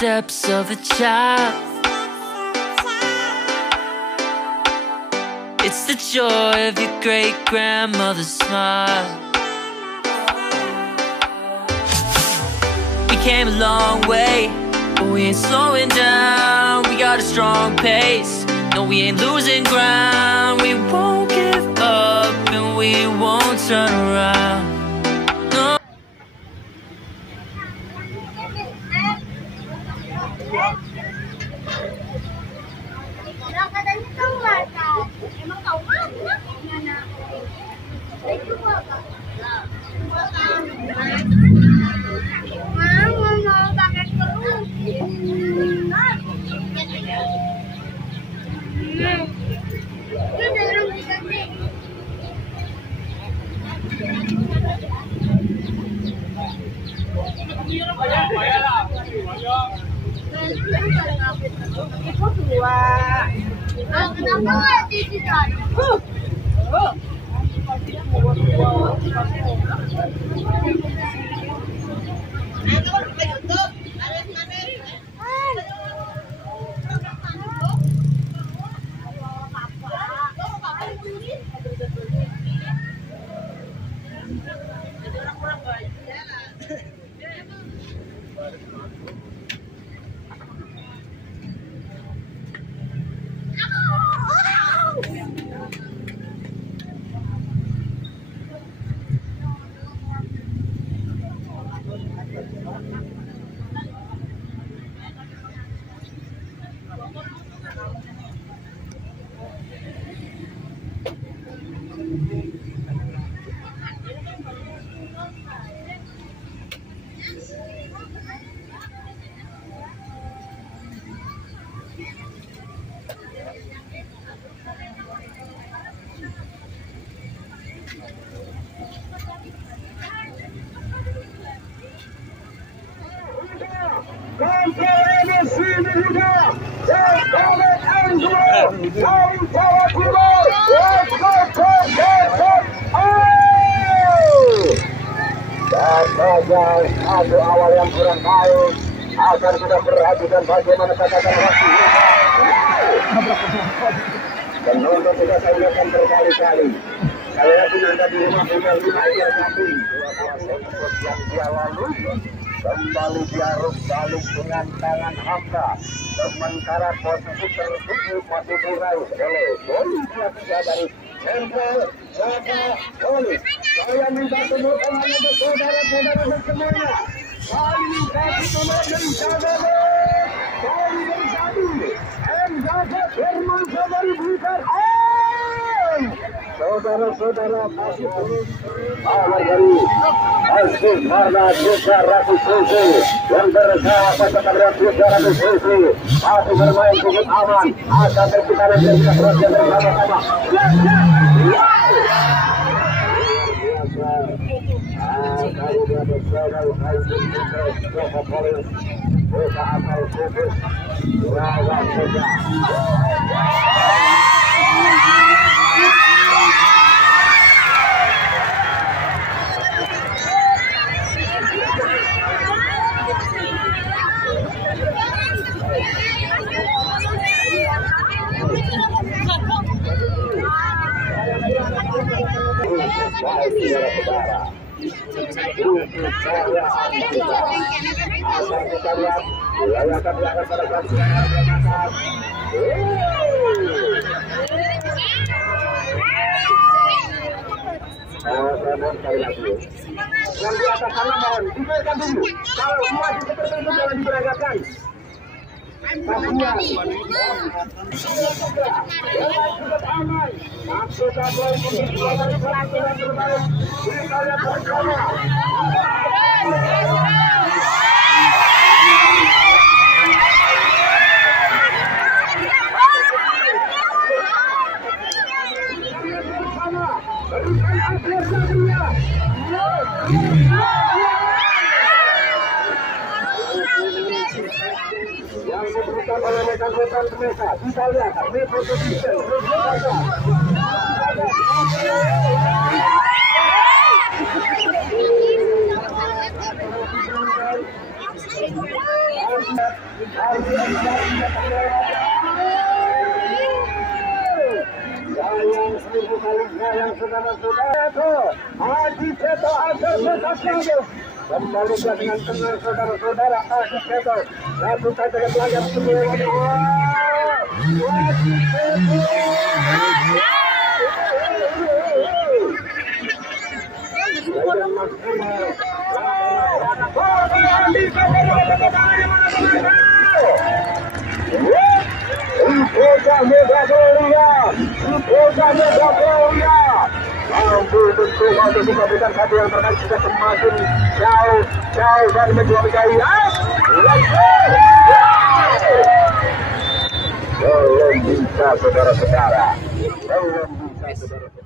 footsteps of a child. It's the joy of your great-grandmother's smile. We came a long way, but we ain't slowing down. We got a strong pace, no, we ain't losing ground. We won't give up and we won't turn around. No. Satu awal yang kurang baik akan kita perhatikan bagaimana katakan waktu dan untuk kita sampaikan berkali-kali. Saya yakin Anda di rumah punya 5 sapi 2 yang dia lalu kembali diarus balik dengan tangan hamba. Sementara posisi tertuju masih diraih oleh Juni dari Tempel Jawa Tengah. Saya minta tepuk tangan untuk saudara-saudara semuanya. Kali ini kasih tolong dari saudara kali dari Sabi Dapat bermanfaat dari Blitar. Saudara-saudara kasih tolong awal dari Asli karena 300 cc yang bersama pasukan 300 cc masih bermain cukup aman. Akan berputaran dan kita teruskan bersama-sama. Kali dia berjalan Desa asal khusus Jawa Tengah. Yang di atas sana mohon dibiarkan dulu. Kalau masih seperti itu jangan diberangkatkan. Yang diberikan oleh rekan-rekan mereka, kita lihat kami fotografer. Sayang seribu kali sayang saudara-saudara itu. Haji Seto agar berkasih. Kembalikan dengan tenang saudara-saudara. Haji Seto. Satu saja yang pelajar semua. Haji Seto. Sayang maksimal. Ibuka mega mulia, ibuka mega mulia. Mampu bentuk untuk bukan satu yang terkait sudah semakin jauh dan menjual gaya. Belum bisa saudara-saudara. Belum bisa saudara-saudara.